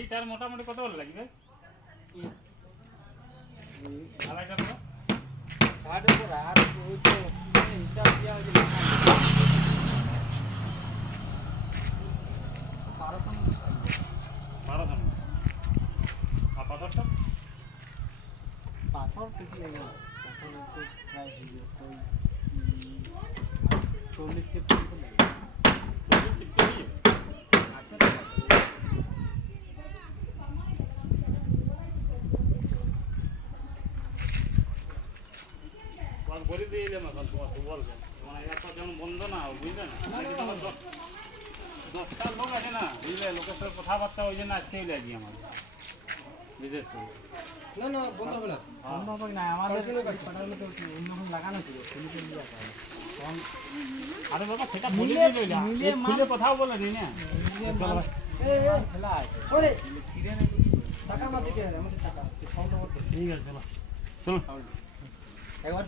এইটার মোটামুটি কত বলে লাগবে? ঢালাইটা তো ছাড় উপর আর ওই তো হিসাব দেওয়া হয়েছে 1200 আর পাথরটা পাথর কিছু নেই পাথর তো প্রায় হয়ে যাবে ওই 40 সেপ্টেম্বর লাগে 40 শিফটে হয়ে যাবে। আচ্ছা তোমার বলে দিয়ে এলাম এখন তোমার তো বলবে মানে একটা যেমন বন্ধ না বুঝলে না নাকি তোমার 10টা লোক আছে না বুঝলে লোকের সাথে কথাবার্তা ওই জন্য আজকে এলে আজকে আমাদের বিশেষ করে না না বন্ধ হবে না বন্ধ হবে না আমাদের পাটালে তো অন্যরকম লাগানো ছিল খুলে নিয়ে আসা আরে বাবা সেটা বলে দিয়ে লইলা এই খুলে কথাও বলে নি না খেলা আছে ওরে ছিড়ে নেই টাকা মাটি কে আমাদের টাকা ফোন নম্বর ঠিক আছে চলো চলো একবার